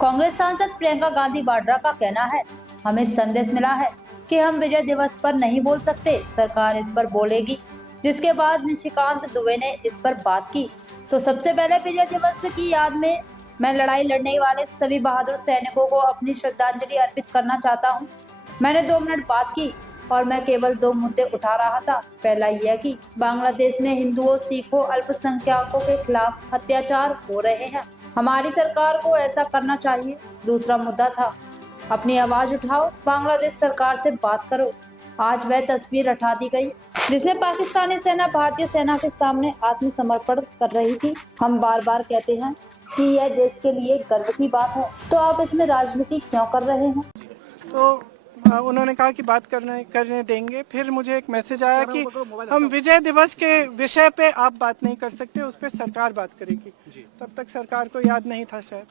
कांग्रेस सांसद प्रियंका गांधी वाड्रा का कहना है, हमें संदेश मिला है कि हम विजय दिवस पर नहीं बोल सकते, सरकार इस पर बोलेगी। जिसके बाद निशिकांत दुबे ने इस पर बात की। तो सबसे पहले विजय दिवस की याद में मैं लड़ाई लड़ने वाले सभी बहादुर सैनिकों को अपनी श्रद्धांजलि अर्पित करना चाहता हूँ। मैंने 2 मिनट बात की और मैं केवल 2 मुद्दे उठा रहा था। पहला यह कि बांग्लादेश में हिंदुओं, सिखों, अल्पसंख्यकों के खिलाफ अत्याचार हो रहे हैं, हमारी सरकार को ऐसा करना चाहिए। दूसरा मुद्दा था, अपनी आवाज उठाओ, बांग्लादेश सरकार से बात करो। आज वह तस्वीर हटा दी गई जिसमें पाकिस्तानी सेना भारतीय सेना के सामने आत्मसमर्पण कर रही थी। हम बार बार कहते हैं कि यह देश के लिए गर्व की बात है, तो आप इसमें राजनीति क्यों कर रहे हैं? तो उन्होंने कहा कि बात करने देंगे। फिर मुझे एक मैसेज आया कि हम विजय दिवस के विषय पे आप बात नहीं कर सकते, उस पर सरकार बात करेगी। तब तक सरकार को याद नहीं था शायद।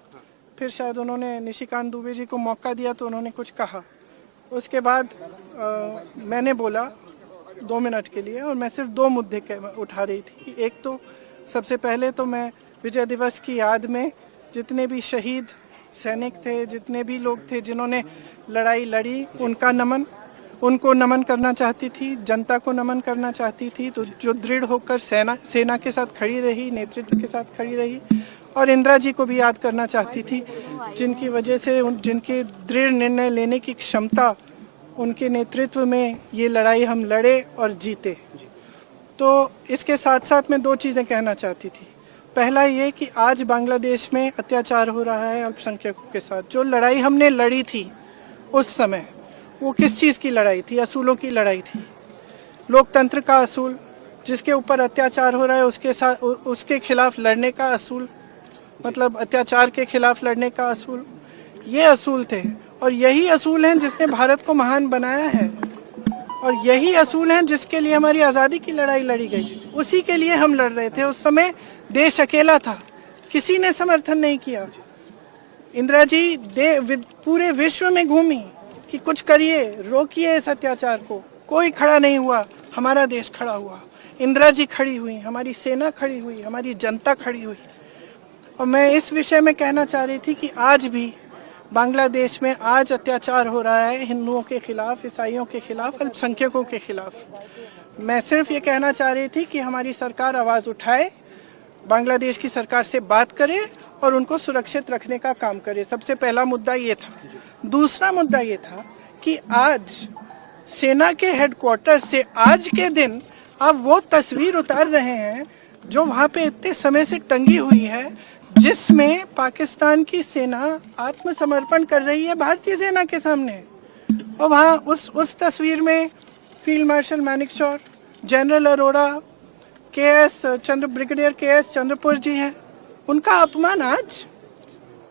फिर शायद उन्होंने निशिकांत दुबे जी को मौका दिया तो उन्होंने कुछ कहा। उसके बाद मैंने बोला 2 मिनट के लिए, और मैं सिर्फ 2 मुद्दे उठा रही थी। एक तो सबसे पहले तो मैं विजय दिवस की याद में जितने भी शहीद सैनिक थे, जितने भी लोग थे जिन्होंने लड़ाई लड़ी, उनको नमन करना चाहती थी, जनता को नमन करना चाहती थी। तो जो दृढ़ होकर सेना के साथ खड़ी रही, नेतृत्व के साथ खड़ी रही, और इंदिरा जी को भी याद करना चाहती थी, जिनकी वजह से जिनके दृढ़ निर्णय लेने की क्षमता, उनके नेतृत्व में ये लड़ाई हम लड़े और जीते। तो इसके साथ साथ मैं 2 चीज़ें कहना चाहती थी। पहला ये कि आज बांग्लादेश में अत्याचार हो रहा है अल्पसंख्यकों के साथ। जो लड़ाई हमने लड़ी थी उस समय, वो किस चीज़ की लड़ाई थी? असूलों की लड़ाई थी। लोकतंत्र का असूल, जिसके ऊपर अत्याचार हो रहा है उसके खिलाफ लड़ने का असूल, मतलब अत्याचार के खिलाफ लड़ने का असूल, ये असूल थे। और यही असूल हैं जिसने भारत को महान बनाया है, और यही असूल हैं जिसके लिए हमारी आज़ादी की लड़ाई लड़ी गई। उसी के लिए हम लड़ रहे थे। उस समय देश अकेला था, किसी ने समर्थन नहीं किया। इंदिरा जी पूरे विश्व में घूमी कि कुछ करिए, रोकिए इस अत्याचार को। कोई खड़ा नहीं हुआ, हमारा देश खड़ा हुआ। इंदिरा जी खड़ी हुई, हमारी सेना खड़ी हुई, हमारी जनता खड़ी हुई। और मैं इस विषय में कहना चाह रही थी कि आज भी बांग्लादेश में आज अत्याचार हो रहा है हिंदुओं के खिलाफ, ईसाइयों के खिलाफ, अल्पसंख्यकों के खिलाफ। मैं सिर्फ ये कहना चाह रही थी कि हमारी सरकार आवाज़ उठाए, बांग्लादेश की सरकार से बात करे और उनको सुरक्षित रखने का काम करे। सबसे पहला मुद्दा ये था। दूसरा मुद्दा ये था कि आज सेना के हेडक्वार्टर से आज के दिन आप वो तस्वीर उतार रहे हैं जो वहाँ पे इतने समय से टंगी हुई है, जिसमें पाकिस्तान की सेना आत्मसमर्पण कर रही है भारतीय सेना के सामने। और वहाँ उस तस्वीर में field marshal Manekshaw, general Arora, brigadier K S. Chandrapur ji हैं। उनका अपमान आज,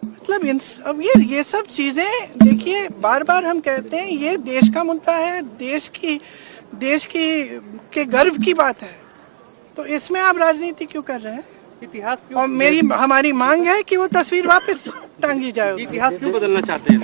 मतलब अब ये सब चीजें देखिए, बार बार हम कहते हैं ये देश का मुद्दा है, देश के गर्व की बात है। तो इसमें आप राजनीति क्यों कर रहे हैं? इतिहास क्यों? और हमारी मांग है कि वो तस्वीर वापस टांगी जाए। इतिहास क्यों बदलना चाहते हैं?